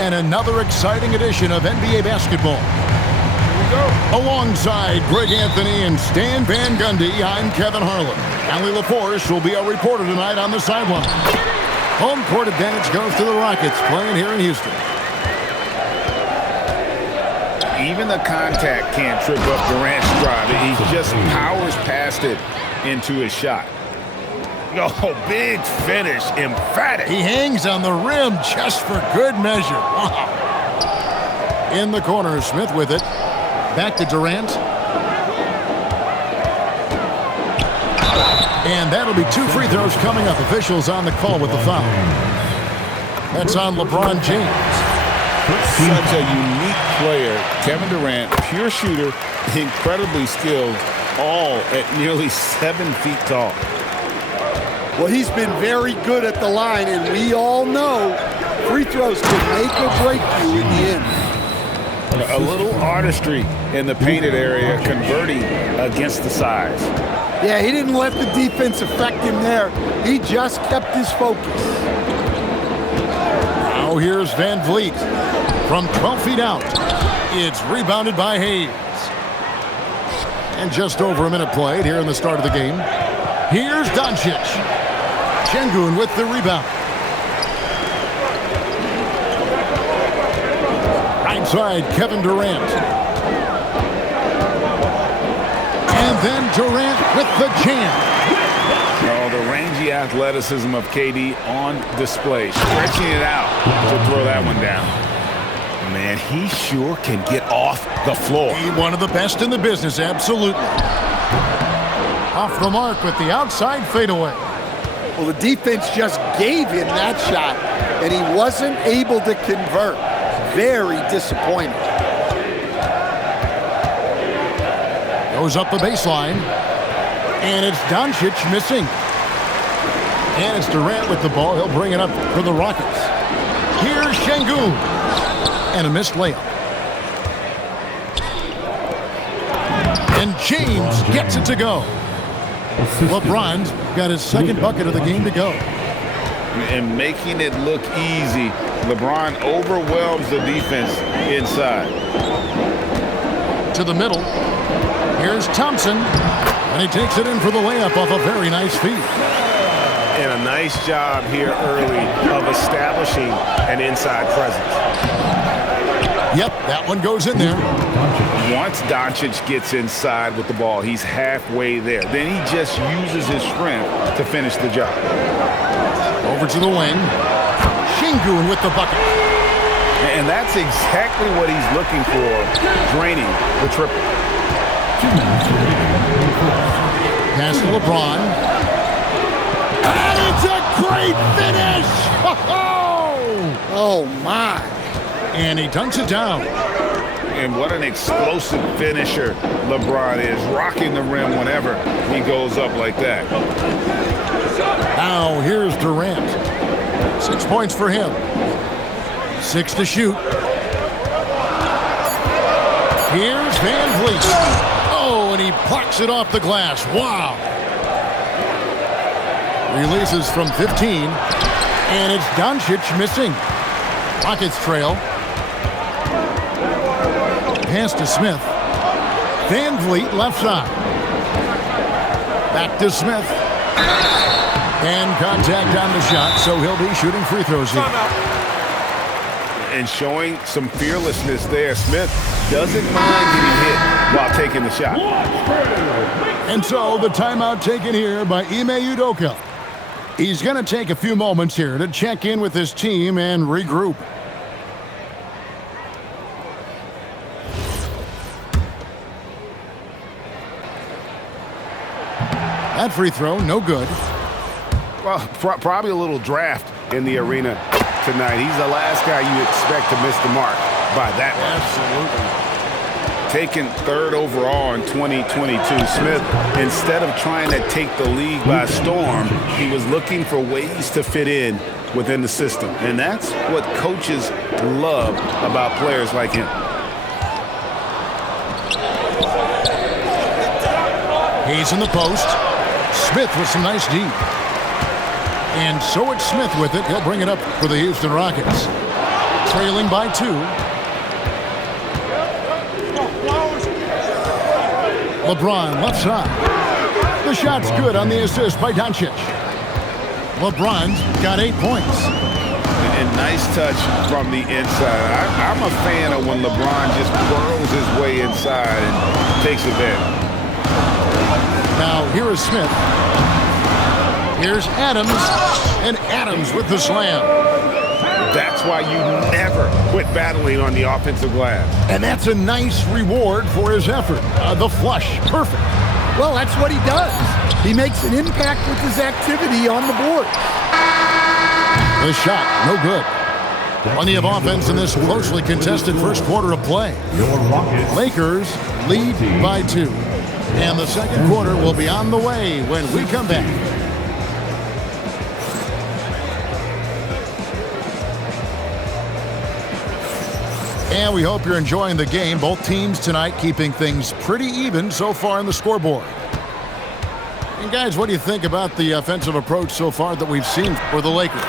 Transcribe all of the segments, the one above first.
and another exciting edition of NBA basketball. Here we go. Alongside Greg Anthony and Stan Van Gundy, I'm Kevin Harlan. Allie LaForce will be our reporter tonight on the sideline. Home court advantage goes to the Rockets playing here in Houston. Even the contact can't trip up Durant's drive. He just powers past it into his shot. Oh, big finish, emphatic. He hangs on the rim just for good measure. Wow. In the corner, Smith with it. Back to Durant. And that'll be 2 free throws coming up. Officials on the call with the foul. That's on LeBron James. Such a unique player. Kevin Durant, pure shooter, incredibly skilled, all at nearly 7 feet tall. Well, he's been very good at the line, and we all know free throws can make or break you in the end. A little artistry in the painted area, converting against the size. Yeah, he didn't let the defense affect him there. He just kept his focus. Now here's Van Vliet from 12 feet out. It's rebounded by Hayes. And just over a minute played here in the start of the game. Here's Doncic. Şengün with the rebound. Right side, Kevin Durant. And then Durant with the jam. Oh, the rangy athleticism of KD on display. Stretching it out to throw that one down. Man, he sure can get off the floor. He's one of the best in the business, absolutely. Off the mark with the outside fadeaway. Well, the defense just gave him that shot, and he wasn't able to convert. Very disappointing. Goes up the baseline, and it's Doncic missing. And it's Durant with the ball. He'll bring it up for the Rockets. Here's Şengün, and a missed layup. And James gets it to go. LeBron's got his second bucket of the game to go. And making it look easy, LeBron overwhelms the defense inside. To the middle. Here's Thompson. And he takes it in for the layup off a very nice feed. And a nice job here early of establishing an inside presence. Yep, that one goes in there. Once Doncic gets inside with the ball, he's halfway there. Then he just uses his strength to finish the job. Over to the wing. Şengün with the bucket. And that's exactly what he's looking for, draining the triple. Pass to LeBron. And it's a great finish! Oh, my. And he dunks it down. And what an explosive finisher LeBron is, rocking the rim whenever he goes up like that. Now here's Durant. 6 points for him. 6 to shoot. Here's Van Vliet. Oh, and he plucks it off the glass. Wow. Releases from 15. And it's Doncic missing. Rockets trail. Pass to Smith. Van Vliet left side. Back to Smith. And contact on the shot, so he'll be shooting free throws here. And showing some fearlessness there. Smith doesn't mind getting hit while taking the shot. And so the timeout taken here by Ime Udoka. He's going to take a few moments here to check in with his team and regroup. That free throw, no good. Well, probably a little draft in the arena tonight. He's the last guy you expect to miss the mark by that much. Absolutely. Taken 3rd overall in 2022, Smith, instead of trying to take the league by storm, he was looking for ways to fit in within the system. And that's what coaches love about players like him. He's in the post. Smith with some nice deep. And so it's Smith with it. He'll bring it up for the Houston Rockets. trailing by 2. LeBron left side. The shot's good on the assist by Doncic. LeBron's got 8 points. And nice touch from the inside. I'm a fan of when LeBron just burrows his way inside and takes advantage. Now here is Smith. Here's Adams. And Adams with the slam. That's why you never quit battling on the offensive glass. And that's a nice reward for his effort. The flush, perfect. Well, that's what he does. He makes an impact with his activity on the board. The shot, no good. Plenty of offense in this closely contested first quarter of play. Lakers lead by 2. And the second quarter will be on the way when we come back. And we hope you're enjoying the game. Both teams tonight keeping things pretty even so far in the scoreboard. And guys, what do you think about the offensive approach so far that we've seen for the Lakers?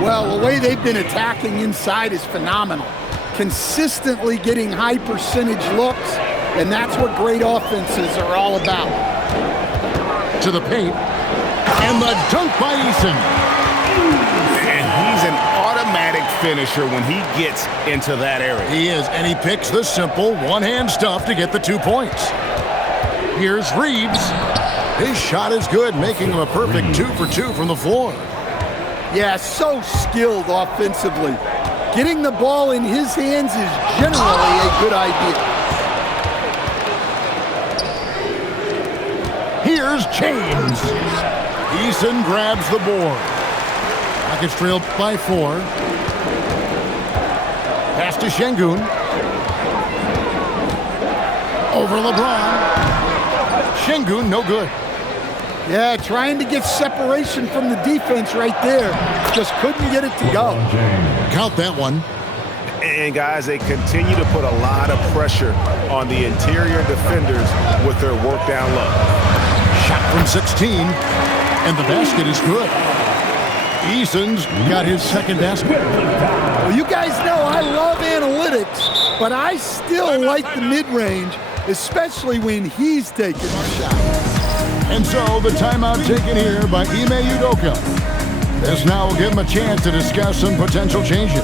Well, the way they've been attacking inside is phenomenal. Consistently getting high percentage looks, and that's what great offenses are all about. To the paint, and the dunk by Eason. And he's an automatic finisher when he gets into that area. He is, and he picks the simple one-hand stuff to get the 2 points. Here's Reeves. His shot is good, making him a perfect 2 for 2 from the floor. Yeah, so skilled offensively. Getting the ball in his hands is generally a good idea. Here's James. Eason grabs the board. Rockets trailed by 4. Pass to Şengün. Over LeBron. Şengün, no good. Yeah, trying to get separation from the defense right there. Just couldn't get it to go. Count that one. And guys, they continue to put a lot of pressure on the interior defenders with their work down low. Shot from 16, and the basket is good. Eason's got his second basket. Well, you guys know I love analytics, but I still like the mid-range, especially when he's taking the shot. And so the timeout taken here by Ime Udoka. This now will give him a chance to discuss some potential changes.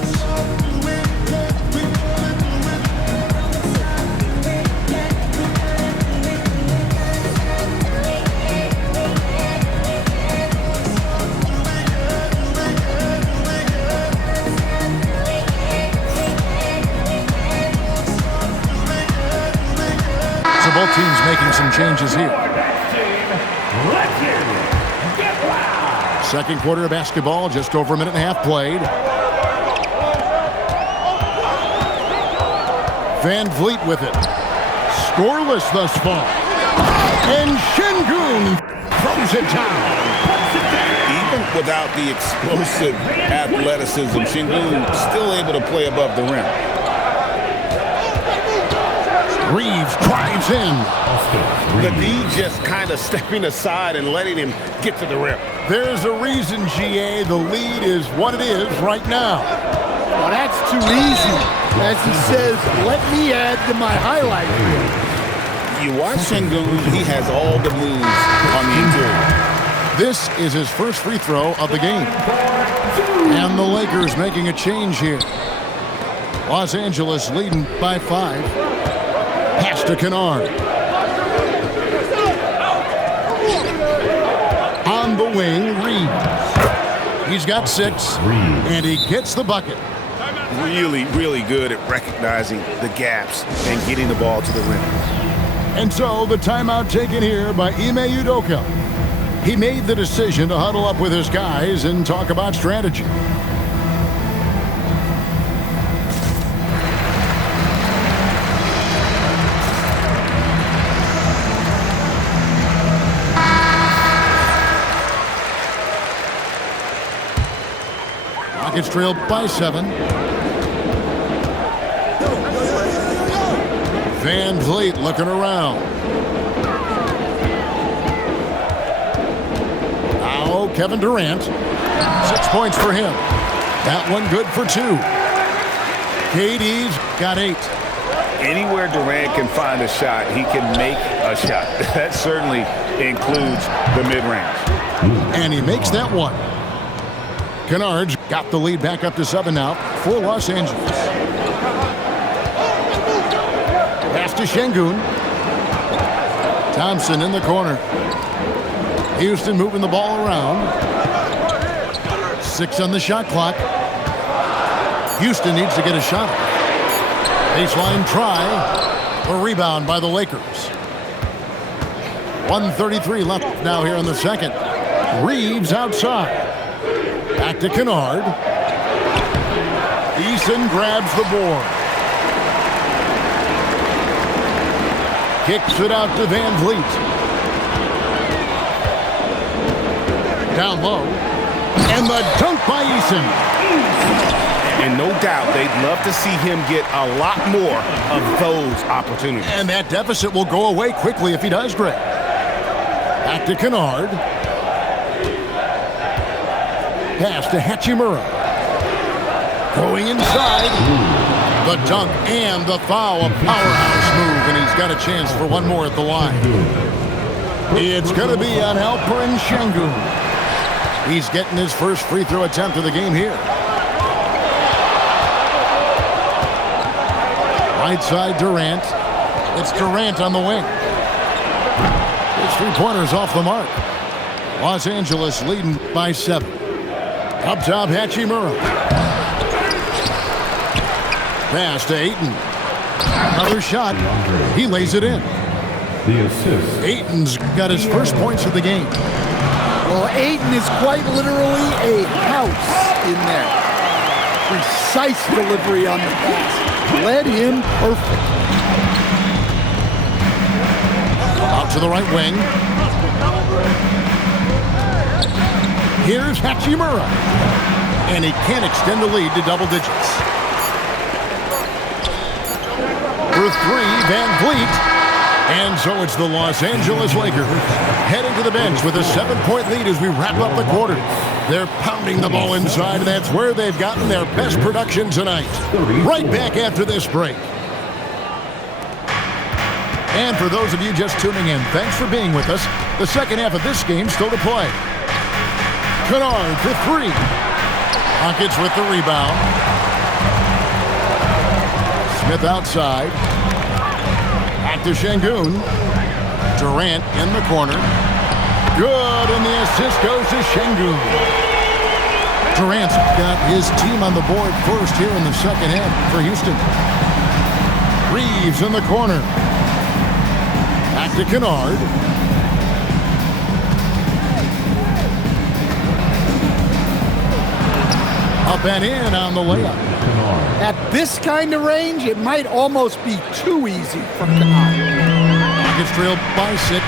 So both teams making some changes here. Second quarter of basketball, just over a minute and a half played. Van Vliet with it. Scoreless thus far. And Şengün throws it down. Even without the explosive athleticism, Şengün still able to play above the rim. Reeves drives in. The D just kind of stepping aside and letting him get to the rim. There's a reason, GA, the lead is what it is right now. Well, that's too easy. As he says, let me add to my highlight reel. You watch Şengün, he has all the moves on the interior. This is his first free throw of the game. And the Lakers making a change here. Los Angeles leading by 5. Pass to Kennard. On the wing, Reeves. He's got 6, and he gets the bucket. Really, really good at recognizing the gaps and getting the ball to the rim. And so the timeout taken here by Ime Udoka. He made the decision to huddle up with his guys and talk about strategy. Rockets trailed by 7. Van Vliet looking around. Now Kevin Durant. 6 points for him. That one good for 2. KD's got 8. Anywhere Durant can find a shot, he can make a shot. That certainly includes the mid-range. And he makes that one. Kennard's got the lead back up to 7 now for Los Angeles. Pass to Şengün. Thompson in the corner. Houston moving the ball around. 6 on the shot clock. Houston needs to get a shot. Baseline try. A rebound by the Lakers. 1:33 left now here in the second. Reeves outside. Back to Kennard. Eason grabs the board. Kicks it out to Van Vliet. Down low. And the dunk by Eason. And no doubt they'd love to see him get a lot more of those opportunities. And that deficit will go away quickly if he does, Greg. Back to Kennard. Pass to Hachimura. Going inside. The dunk and the foul. A powerhouse move, and he's got a chance for one more at the line. It's going to be on Alperen Şengün. He's getting his first free throw attempt of the game here. Right side, Durant. It's Durant on the wing. His three-pointer's off the mark. Los Angeles leading by 7. Up top, Hachimura. Pass to Ayton. Another shot. He lays it in. The assist. Ayton's got his first points of the game. Well, Ayton is quite literally a house in there. Precise delivery on the pass. Led him perfect. Out to the right wing. Here's Hachimura. And he can't extend the lead to double digits. For 3, Van Vliet. And so it's the Los Angeles Lakers heading to the bench with a 7-point lead as we wrap up the quarter. They're pounding the ball inside, and that's where they've gotten their best production tonight. Right back after this break. And for those of you just tuning in, thanks for being with us. The second half of this game still to play. Kennard for 3. Rockets with the rebound. Smith outside. Back to Şengün. Durant in the corner. Good, and the assist goes to Şengün. Durant's got his team on the board first here in the second half for Houston. Reeves in the corner. Back to Kennard. Up and in on the layup. At this kind of range, it might almost be too easy for Kennard. Rockets trailed by 6.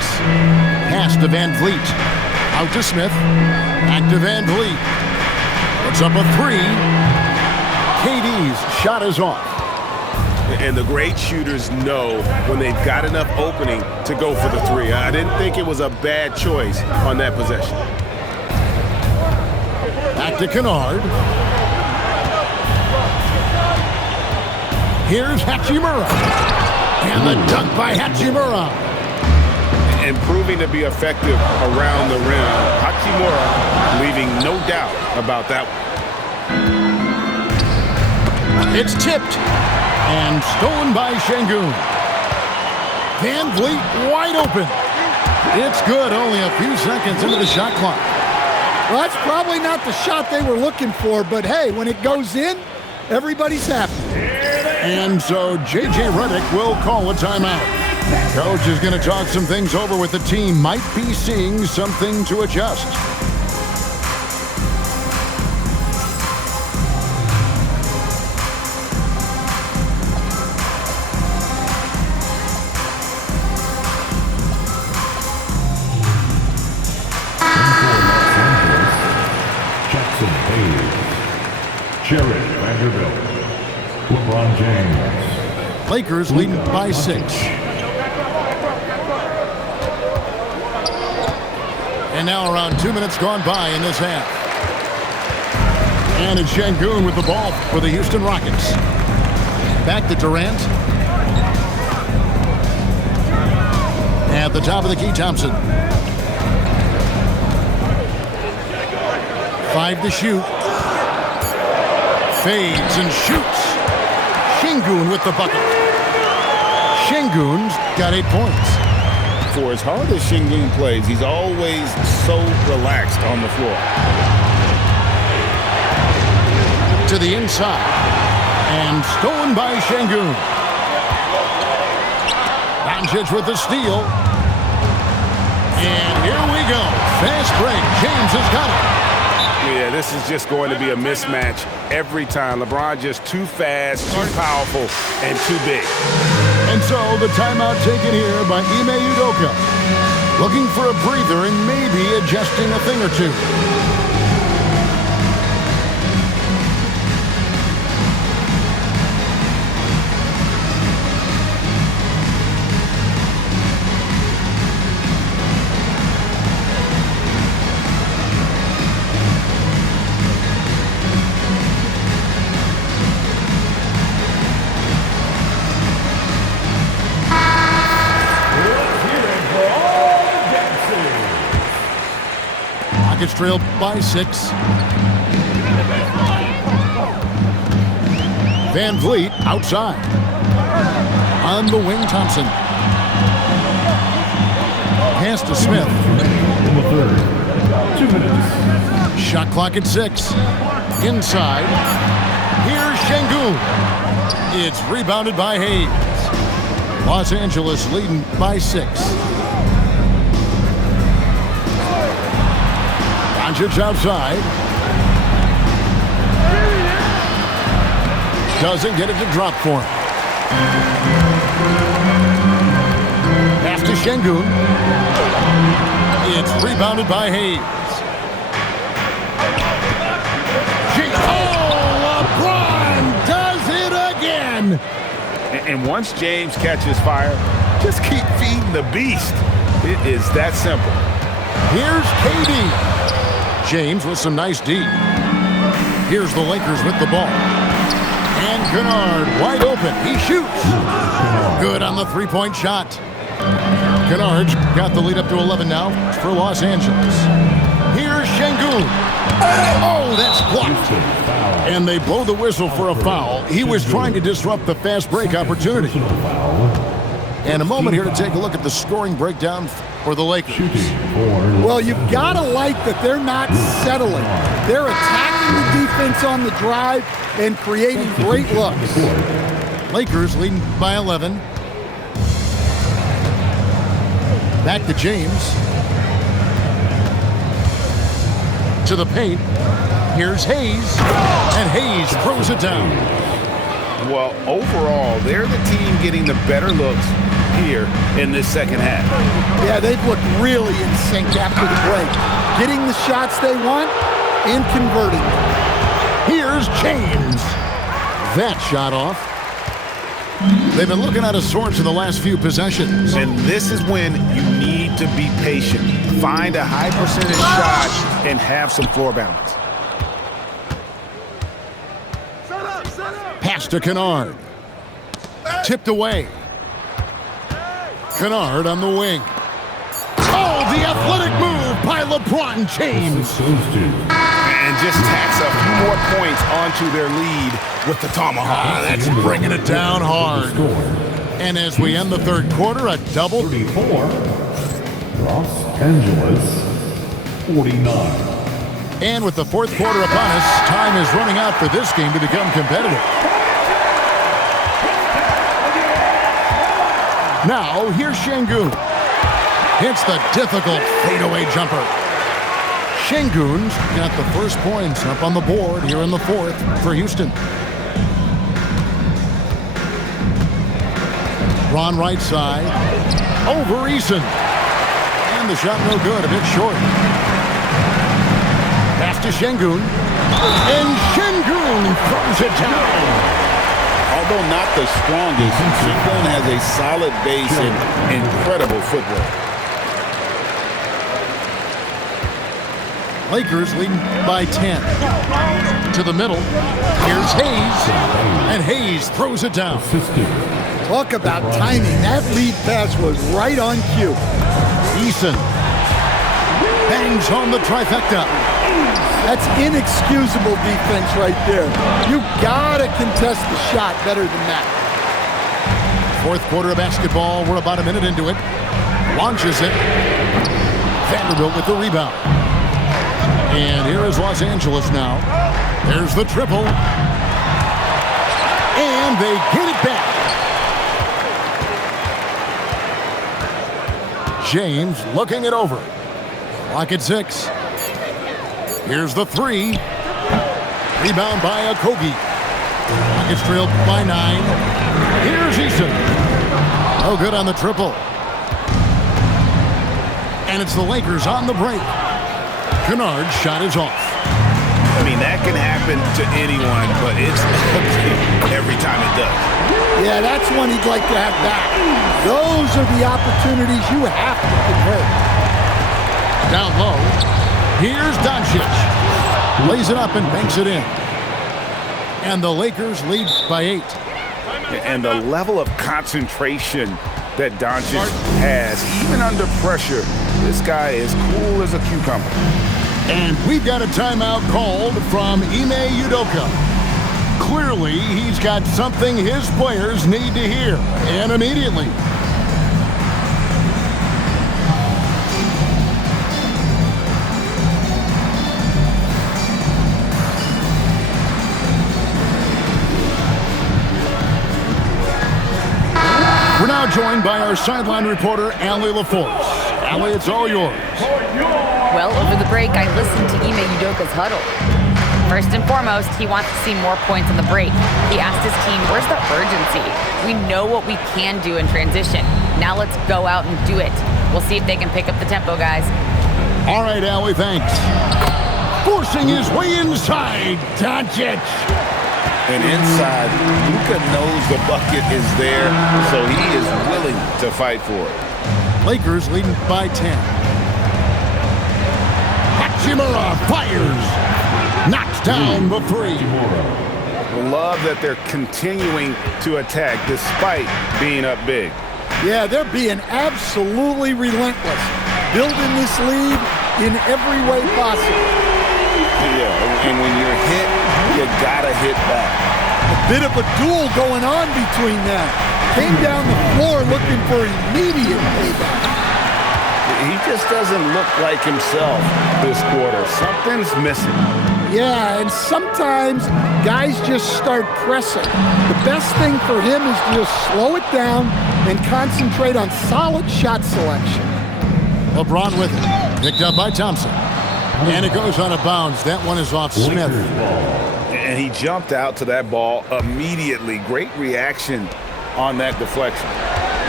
Pass to Van Vliet. Out to Smith. Back to Van Vliet. It's up a 3. KD's shot is off. And the great shooters know when they've got enough opening to go for the 3. I didn't think it was a bad choice on that possession. Back to Kennard. Here's Hachimura. And the dunk by Hachimura. And proving to be effective around the rim. Hachimura leaving no doubt about that one. It's tipped. And stolen by Şengün. Van Vliet wide open. It's good, only a few seconds into the shot clock. Well, that's probably not the shot they were looking for, but hey, when it goes in, everybody's happy. And so J.J. Redick will call a timeout. Coach is going to talk some things over with the team. Might be seeing something to adjust. Jarred Vanderbilt. LeBron James. Lakers leading by 6. And now around 2 minutes gone by in this half. And it's Şengün with the ball for the Houston Rockets. Back to Durant. At the top of the key, Thompson. 5 to shoot. Fades and shoots. Şengün with the bucket. Şengün's got 8 points. For as hard as Şengün plays, he's always so relaxed on the floor. To the inside. And stolen by Şengün. Doncic with the steal. And here we go. Fast break. James has got it. Yeah, this is just going to be a mismatch every time. LeBron just too fast, too powerful, and too big. And so the timeout taken here by Ime Udoka. Looking for a breather and maybe adjusting a thing or two. Rockets trailed by 6. Van Vliet outside. On the wing, Thompson. Pass to Smith. In the third. 2 minutes. Shot clock at 6. Inside. Here's Şengün. It's rebounded by Hayes. Los Angeles leading by 6. Doncic outside. Doesn't get it to drop for him. Pass to Şengün. It's rebounded by Hayes. Oh, LeBron does it again. And once James catches fire, just keep feeding the beast. It is that simple. Here's KD. James with some nice D. Here's the Lakers with the ball. And Kennard wide open. He shoots. Good on the three-point shot. Kennard's got the lead up to 11 now for Los Angeles. Here's Şengün. Oh, that's blocked. And they blow the whistle for a foul. He was trying to disrupt the fast break opportunity. And a moment here to take a look at the scoring breakdown for the Lakers. Well, you've got to like that they're not settling. They're attacking the defense on the drive and creating great looks. Lakers leading by 11. Back to James. To the paint. Here's Hayes. And Hayes throws it down. Well, overall, they're the team getting the better looks here in this second half. Yeah, they've looked really in sync after the break. Getting the shots they want and converting. Here's James. That shot off. They've been looking out of sorts in the last few possessions. And this is when you need to be patient. Find a high percentage shot and have some floor balance. Pass to Kennard. Tipped away. Kennard on the wing. Oh, the athletic move by LeBron James. And just tacks a few more points onto their lead with the tomahawk. That's bringing it down hard. And as we end the third quarter, a double. 34. Los Angeles 49. And with the fourth quarter upon us, time is running out for this game to become competitive. Now, here's Şengün. Hits the difficult fadeaway jumper. Şengün's got the first points up on the board here in the fourth for Houston. Ron right side. Over Eason. And the shot no good, a bit short. Pass to Şengün. And Şengün throws it down. Although not the strongest, Şengün has a solid base and incredible footwork. Lakers leading by 10. To the middle. Here's Hayes. And Hayes throws it down. Assisted. Talk about timing. That lead pass was right on cue. Eason bangs home the trifecta. That's inexcusable defense right there. You gotta contest the shot better than that. Fourth quarter of basketball. We're about a minute into it. Launches it. Vanderbilt with the rebound. And here is Los Angeles now. There's the triple. And they get it back. James looking it over. Clock at 6. Here's the 3. Rebound by Okogie. Rockets trailed by 9. Here's Eason. No good on the triple. And it's the Lakers on the break. Kennard's shot is off. I mean, that can happen to anyone, but it's every time it does. Yeah, that's one he'd like to have back. Those are the opportunities you have to convert. Down low. Here's Doncic. Lays it up and banks it in. And the Lakers lead by 8. And the level of concentration that Doncic has, even under pressure, this guy is cool as a cucumber. And we've got a timeout called from Ime Udoka. Clearly, he's got something his players need to hear, and immediately. We're now joined by our sideline reporter, Allie LaForce. Allie, it's all yours. Well, over the break, I listened to Ime Udoka's huddle. First and foremost, he wants to see more points on the break. He asked his team, where's the urgency? We know what we can do in transition. Now let's go out and do it. We'll see if they can pick up the tempo, guys. All right, Allie, thanks. Forcing his way inside, Doncic. And inside, Luka knows the bucket is there, so he is willing to fight for it. Lakers leading by 10. Hachimura fires. Knocks down the 3. Love that they're continuing to attack despite being up big. Yeah, they're being absolutely relentless. Building this lead in every way possible. Yeah, and when you're hit, you gotta hit back. A bit of a duel going on between them. Came down the floor looking for immediate payback. He just doesn't look like himself this quarter. Something's missing. Yeah, and sometimes guys just start pressing. The best thing for him is to just slow it down and concentrate on solid shot selection. LeBron with it. Picked up by Thompson. And it goes out of bounds. That one is off Smith. And he jumped out to that ball immediately. Great reaction on that deflection.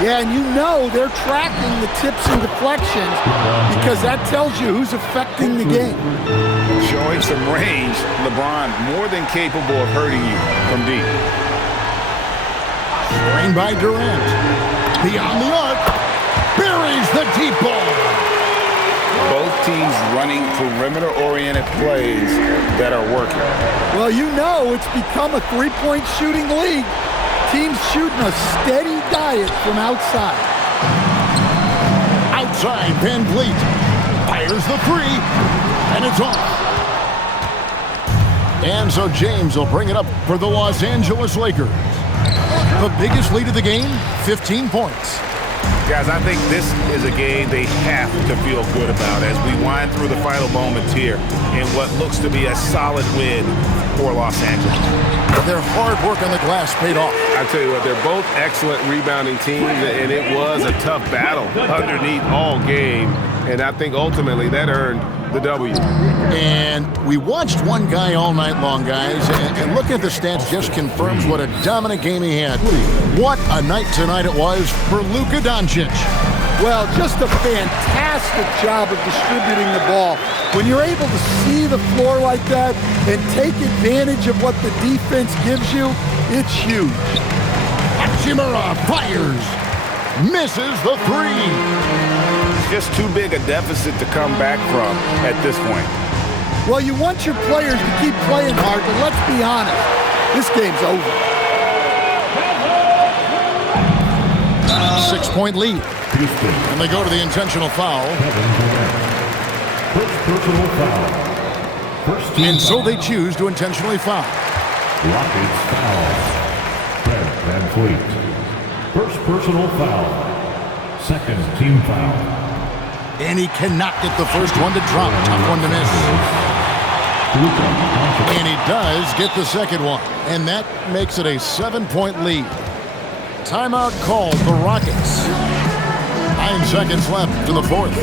Yeah, and you know they're tracking the tips and deflections because that tells you who's affecting the game. Showing some range, LeBron more than capable of hurting you from deep. Screen by Durant. Beyond the arc. Buries the deep ball. Both teams running perimeter-oriented plays that are working. Well, you know it's become a three-point shooting league. Teams shooting a steady diet from outside. Outside, Van Vliet fires the 3, and it's off. And so James will bring it up for the Los Angeles Lakers. The biggest lead of the game, 15 points. Guys, I think this is a game they have to feel good about as we wind through the final moments here in what looks to be a solid win for Los Angeles. Their hard work on the glass paid off. I tell you what, they're both excellent rebounding teams, and it was a tough battle underneath all game. And I think ultimately that earned the W. And we watched one guy all night long, guys, and looking at the stats just confirms what a dominant game he had. What a night tonight it was for Luka Doncic. Well, just a fantastic job of distributing the ball. When you're able to see the floor like that and take advantage of what the defense gives you, it's huge. Hachimura fires. Misses the 3. Just too big a deficit to come back from at this point. Well, you want your players to keep playing hard, but let's be honest, this game's over. 6-point lead. And they go to the intentional foul. First personal foul. First team And so foul. they choose to intentionally foul. Rockets foul. Fred VanVleet. First personal foul. Second team foul. And he cannot get the first one to drop. Tough one to miss. Luka Doncic. And he does get the second one. And that makes it a 7-point lead. Timeout called the Rockets. 9 seconds left to the fourth.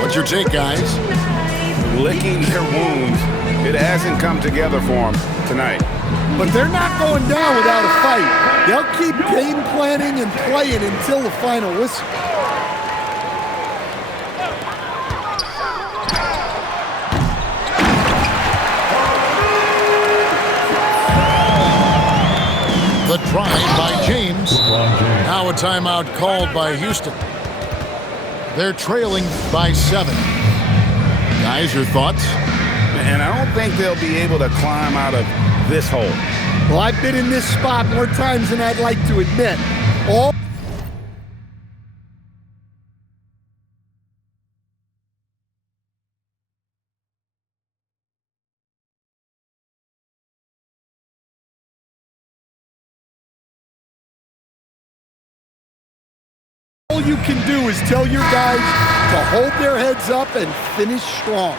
What's your take, guys? Licking their wounds. It hasn't come together for them tonight. But they're not going down without a fight. They'll keep game planning and playing until the final whistle. The drive by James. LeBron James. Now a timeout called by Houston. They're trailing by 7. Guys, your thoughts? And I don't think they'll be able to climb out of this hole. Well, I've been in this spot more times than I'd like to admit. All you can do is tell your guys to hold their heads up and finish strong.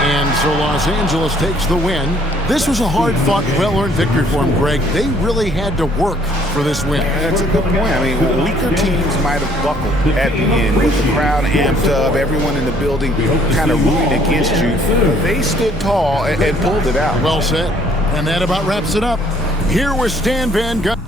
And so Los Angeles takes the win. This was a hard-fought, well-earned victory for them, Greg. They really had to work for this win. That's a good point. I mean, weaker teams might have buckled at the end with the crowd amped up, everyone in the building kind of rooting against you. They stood tall and pulled it out. Well said. And that about wraps it up. Here was Stan Van Gundy.